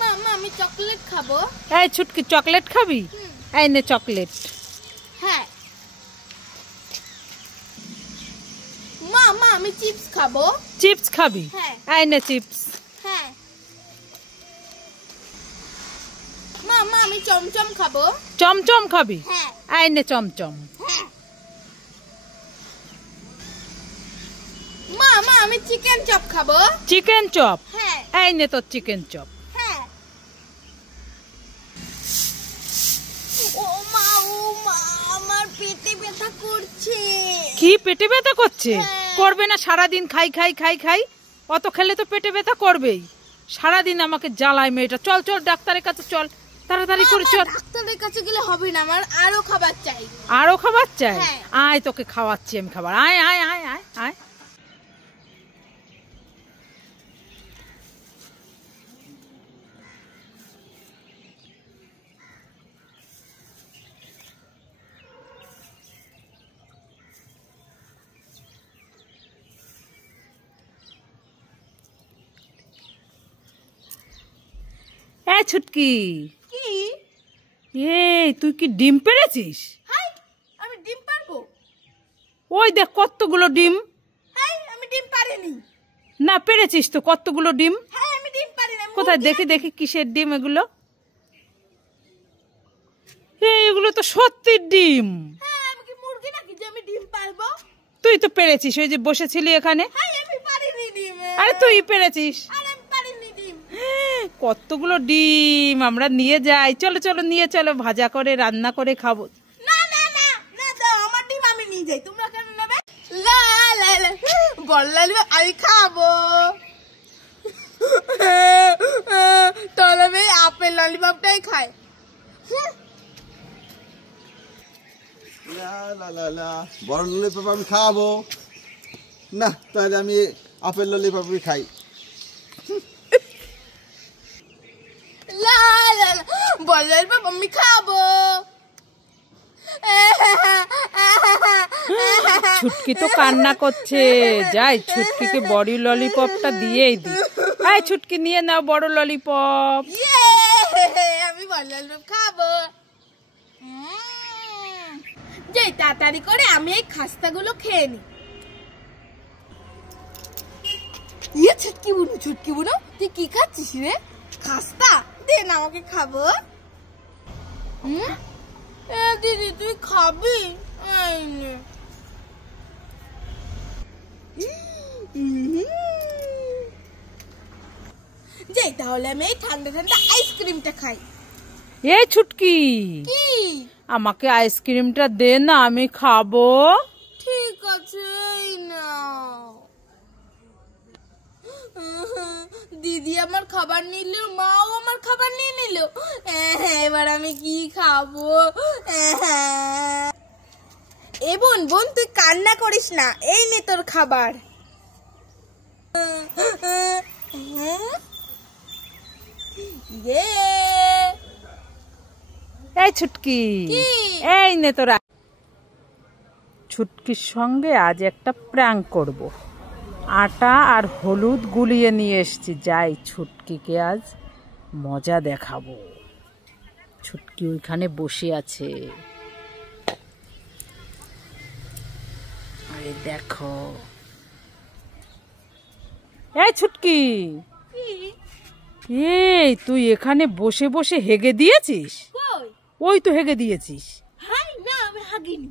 মামা আমি চকলেট খাবো। এই ছুটকি চকলেট খাবি? এই নে চকলেট। হ্যাঁ। মামা আমি চিপস খাবো। চিপস খাবি? হ্যাঁ। এই নে চিপস। হ্যাঁ। মামা আমি চমচম খাবো। চমচম খাবি? হ্যাঁ। এই নে চমচম। হ্যাঁ। মামা আমি চিকেন চপ খাবো। Chicken chop? হ্যাঁ। এই নে তোর চিকেন চপ। হ্যাঁ। ও মা আমার পেটে ব্যথা করছে। কি পেটে ব্যথা করছে? হ্যাঁ। করবে না, সারাদিন খাই খাই খাই খাই, অত খেলে তো পেটে ব্যথা করবেই। সারাদিন আমাকে জ্বালায় মেয়েটা। চল চল ডাক্তারের কাছে চল, তাড়াতাড়ি করে চল। ডাক্তারের কাছে গেলে হবে না, আমার আরো খাবার চাই। আরো খাবার চাই? হ্যাঁ। আয় তোকে খাওয়াচ্ছি আমি খাবার। আয় আয় আয় আয় আয়। এ ছুটকি, কি? এই তুই কি ডিম পেড়েছিস? হাই আমি ডিম পারবো? ওই দেখ কতগুলো ডিম। হাই আমি ডিম পারিনি। না পেড়েছিস তো কতগুলো ডিম। হাই আমি ডিম পারি না। কোথায় দেখি দেখি কিসের ডিম এগুলো? এগুলো তো সত্যি ডিম। হ্যাঁ আমি কি মুরগি নাকি যে আমি ডিম পারবো? তুই তো পেরেছিস, ওই যে বসেছিলি এখানে। হাই আমি পারিনি ডিম। আরে তুই পেরেছিস। আরে আমি পারিনি ডিম। কতগুলো ডিম আমরা নিয়ে যাই। চলো চলো নিয়ে চলো, ভাজা করে রান্না করে খাবো। না না না না দাও আমার ডিম আমি নিয়ে যাই। তোমরা কেন নেবে? লা লা লা বললাম আমি খাবো। তাহলে আমি আপেল ললিপপটাই খাই। বড় ললিপপ আমি খাওয়াবো না, তাহলে আমি আপেল ললিপপই খাই। বড় ললিপপ আমি খাবো। ছুটকি তো কান্না করছে। যাই ছুটকিকে বড় ললিপপটা দিয়েই দি। এই ছুটকি নিয়ে নাও বড় ললিপপ। আমি বড় ললিপপ খাবো। যাই তাড়াতাড়ি করে আমি এই খাস্তাগুলো খেয়ে নি। ছুটকি বুনু তুই কি খাচ্ছিস রে? খাস্তা দে না আমাকে খাবো। দিদি তুই খাবি? যাই তাহলে আমি এই ঠান্ডা ঠান্ডা আইসক্রিমটা খাই। এই ছুটকি কি? আমাকে আইসক্রিমটা দে না, আমি খাবো। ঠিক আছে এই নাও। দিদি আমার খাবার নিল, মাও আমার খাবার নিয়ে নিল। এবার আমি কি খাবো? এ বোন বোন তুই কান্না করিস না, এই নে তোর খাবার। এই ছুটকি, এই নে তোরা। ছুটকির সঙ্গে আজ একটা প্র্যাঙ্ক করব। আটা আর হলুদ গুলিয়ে নিয়ে এসছি। যাই ছুটকিকে আজ মজা দেখাবো। ছুটকি ওইখানে বসে আছে। আরে দেখো, এই ছুটকি, এই তুই এখানে বসে বসে হেগে দিয়েছিস? ওই তো হেগে দিয়েছিস। না আমি হাগিনি।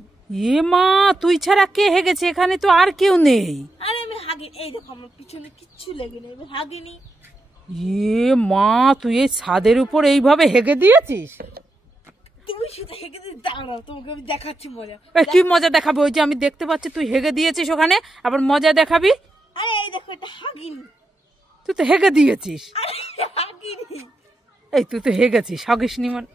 এ মা, তুই ছাড়া কে হেগেছে? এখানে তো আর কেউ নেই। আরে আমি হাগিনি, এই দেখো আমার পিছনে কিচ্ছু লেগেনি, আমি হাগিনি। এ মা, তুই এই ছাদের উপর এইভাবে হেগে দিয়েছিস? তুমি শুধু হেগে দিয়ে দাঁড়াও, তোমাকে আমি দেখাচ্ছি মজা। কি মজা দেখাবি? ওই যে আমি দেখতে পাচ্ছি তুই হেগে দিয়েছিস ওখানে, আবার মজা দেখাবি? আরে এই দেখো এটা হাগিনি। তুই তো হেগে দিয়েছিস। আরে হাগিনি। এই তুই তো হেগেছিস, হাগিসনি মানে?